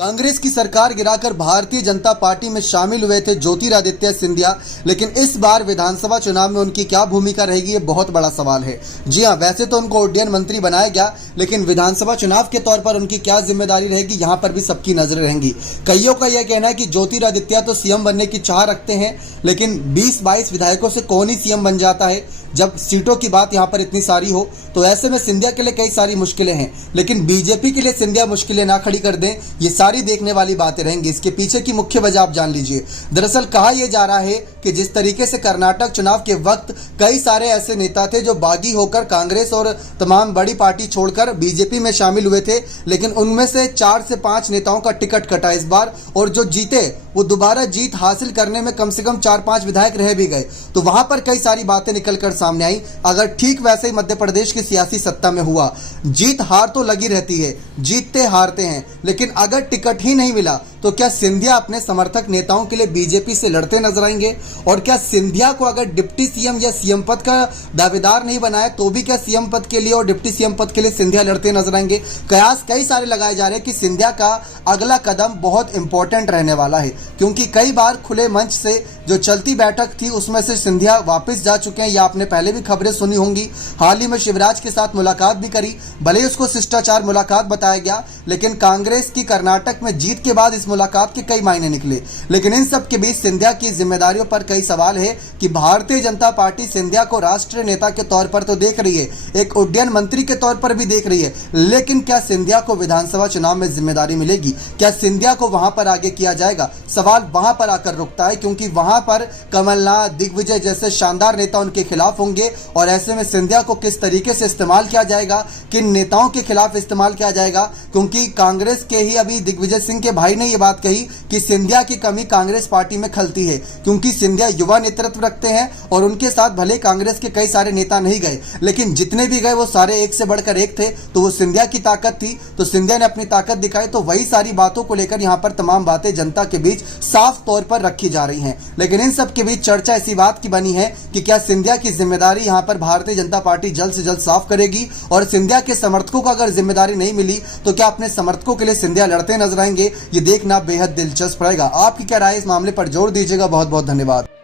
कांग्रेस की सरकार गिराकर भारतीय जनता पार्टी में शामिल हुए थे ज्योतिरादित्य सिंधिया, लेकिन इस बार विधानसभा चुनाव में उनकी क्या भूमिका रहेगी, ये बहुत बड़ा सवाल है। जी हां, वैसे तो उनको उड्डयन मंत्री बनाया गया, लेकिन विधानसभा चुनाव के तौर पर उनकी क्या जिम्मेदारी रहेगी, यहां पर भी सबकी नजरें रहेंगी। कईयों का यह कहना है कि ज्योतिरादित्य तो सीएम बनने की चाह रखते हैं, लेकिन 20-22 विधायकों से कौन ही सीएम बन जाता है जब सीटों की बात यहां पर इतनी सारी हो। तो ऐसे में सिंधिया के लिए कई सारी मुश्किलें हैं, लेकिन बीजेपी के लिए सिंधिया मुश्किलें ना खड़ी कर दें, ये सारी देखने वाली बातें रहेंगी। इसके पीछे की मुख्य वजह आप जान लीजिए। दरअसल कहा यह जा रहा है कि जिस तरीके से कर्नाटक चुनाव के वक्त कई सारे ऐसे नेता थे जो बागी होकर कांग्रेस और तमाम बड़ी पार्टी छोड़कर बीजेपी में शामिल हुए थे, लेकिन उनमें से 4 से 5 नेताओं का टिकट कटा इस बार, और जो जीते वो दोबारा जीत हासिल करने में कम से कम 4-5 विधायक रह भी गए। तो वहां पर कई सारी बातें निकलकर सामने आई। अगर ठीक वैसे ही मध्य प्रदेश की सियासी सत्ता में हुआ, जीत हार तो लगी रहती है, जीतते हारते हैं, लेकिन अगर टिकट ही नहीं मिला तो क्या सिंधिया अपने समर्थक नेताओं के लिए बीजेपी से लड़ते नजर आएंगे? और क्या सिंधिया को अगर डिप्टी सीएम या सीएम पद का दावेदार नहीं बनाया तो भी क्या सीएम पद के लिए और डिप्टी सीएम पद के लिए सिंधिया लड़ते नजर आएंगे? कयास कई सारे लगाए जा रहे हैं कि सिंधिया का अगला कदम बहुत इंपॉर्टेंट रहने वाला है, क्योंकि कई बार खुले मंच से जो चलती बैठक थी उसमें से सिंधिया वापस जा चुके हैं, या आपने पहले भी खबरें सुनी होंगी। हाल ही में शिवराज के साथ मुलाकात भी करी, भले ही उसको शिष्टाचार मुलाकात बताया गया, लेकिन कांग्रेस की कर्नाटक में जीत के बाद इस मुलाकात के कई मायने निकले। लेकिन इन सब के बीच सिंधिया की जिम्मेदारियों पर कई सवाल है कि भारतीय जनता पार्टी सिंधिया को राष्ट्रीय नेता के तौर पर तो देख रही है, एक उड्डयन मंत्री के तौर पर भी देख रही है, लेकिन क्या सिंधिया को विधानसभा चुनाव में जिम्मेदारी मिलेगी? क्या सिंधिया को वहां पर आगे किया जाएगा? सवाल वहां पर आकर रुकता है, क्योंकि वहां पर कमलनाथ, दिग्विजय जैसे शानदार नेता उनके खिलाफ होंगे, और ऐसे में सिंधिया को किस तरीके से इस्तेमाल किया जाएगा, किन नेताओं के खिलाफ इस्तेमाल किया जाएगा? क्योंकि कांग्रेस के ही अभी दिग्विजय सिंह के भाई ने यह बात कही कि सिंधिया की कमी कांग्रेस पार्टी में खलती है, क्योंकि सिंधिया युवा नेतृत्व रखते हैं और उनके साथ भले कांग्रेस के कई सारे नेता नहीं गए, लेकिन जितने भी गए वो सारे एक से बढ़कर एक थे, तो वो सिंधिया की ताकत थी। तो सिंधिया ने अपनी ताकत दिखाई, तो वही सारी बातों को लेकर यहां पर तमाम बातें जनता के बीच साफ तौर पर रखी जा रही हैं। लेकिन इन सब के बीच चर्चा ऐसी बात की बनी है कि क्या सिंधिया की जिम्मेदारी यहां पर भारतीय जनता पार्टी जल्द से जल्द साफ करेगी, और सिंधिया के समर्थकों को अगर जिम्मेदारी नहीं मिली तो क्या अपने समर्थकों के लिए सिंधिया लड़ते नजर आएंगे? ये देखना बेहद दिलचस्प रहेगा। आपकी क्या राय इस मामले पर जोर दीजिएगा। बहुत बहुत धन्यवाद।